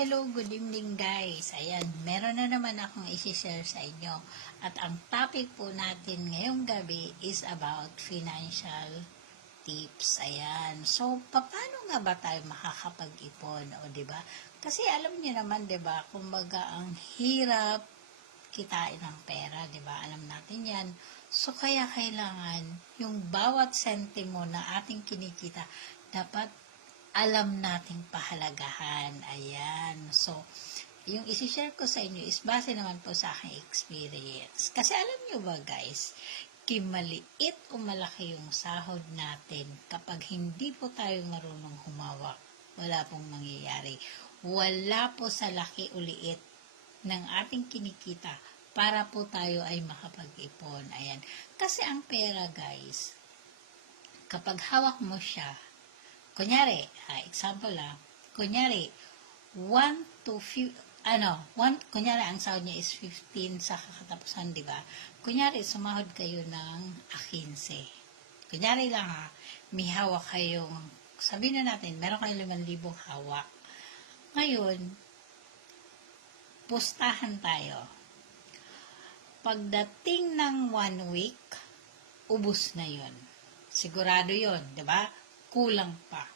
hello, good evening guys. Ayan, meron na naman akong isi-share sa inyo. At ang topic po natin ngayong gabi is about financial tips. Ayan. So, paano nga ba tayo makakapag-ipon? O, diba? Kasi alam niyo naman, diba, kumbaga ang hirap kitain ng pera, diba? Alam natin yan. So, kaya kailangan yung bawat sentimo na ating kinikita, dapat alam nating pahalagahan. Ayan. So, yung isi-share ko sa inyo is base naman po sa aking experience. Kasi alam nyo ba guys, maliit o malaki yung sahod natin, kapag hindi po tayo marunong humawak, wala pong mangyayari. Wala po sa laki o liit ng ating kinikita para po tayo ay makapag-ipon. Ayan. Kasi ang pera guys, kapag hawak mo siya, kunyari, example kunyari, 1 to 5, kunyari, ang sahod niya is 15 sa kakatapusan, di ba? Kunyari, sumahod kayo ng 15. Kunyari lang may hawak kayong, sabihin na natin, meron kayong 5,000 hawak. Ngayon, pustahan tayo. Pagdating ng 1 week, ubos na yon. Sigurado yon, di ba? Kulang pa.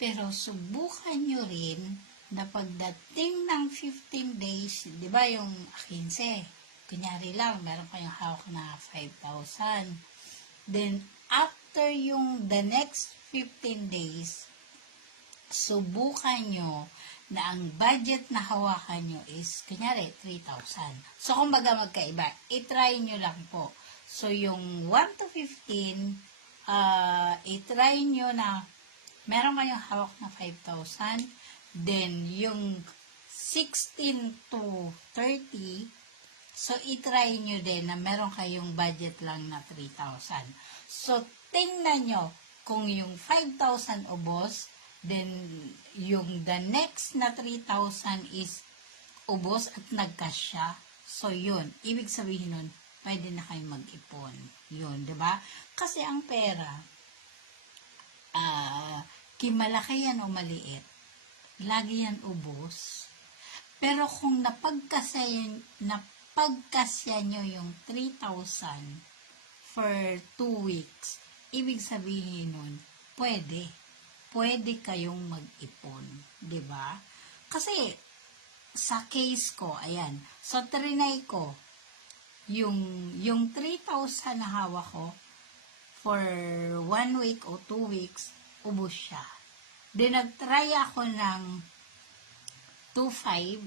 Pero subukan nyo rin na pagdating ng 15 days, di ba yung 15, kunyari lang, meron kayong hawak na 5,000. Then, after yung the next 15 days, subukan nyo na ang budget na hawakan nyo is, kunyari, 3,000. So, kumbaga magkaiba. I-try nyo lang po. So, yung 1 to 15, i-try nyo na meron kayong hawak na 5,000, then yung 16 to 30, so i-try nyo din na meron kayong budget lang na 3,000. So tingnan nyo kung yung 5,000 ubos, then yung the next na 3,000 is ubos at nagkasya, so yun, ibig sabihin nun, pwede na kayong mag-ipon. Yun, di ba? Kasi ang pera, malaki yan o maliit, lagi yan ubos. Pero kung napagkasya nyo yung 3,000 for 2 weeks, ibig sabihin nun, pwede kayong mag-ipon. di ba? Kasi, sa case ko, ayan, so trinay ko, yung 3,000 na hawak ko, for 1 week o 2 weeks, ubos siya. Then, nag-try ako ng 2,500,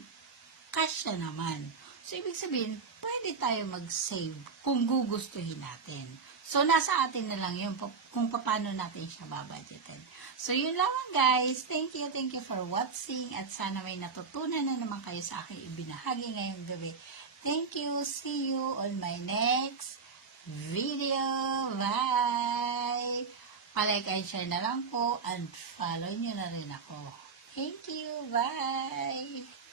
cash na naman. So, ibig sabihin, pwede tayo mag-save kung gugustuhin natin. So, nasa atin na lang yun kung paano natin siya babudgetin. So, yun lang guys. Thank you for watching at sana may natutunan na naman kayo sa aking ibinahagi ngayong gabi. Thank you. See you on my next video. Bye! Palike and share na lang po and follow nyo na rin ako. Thank you. Bye!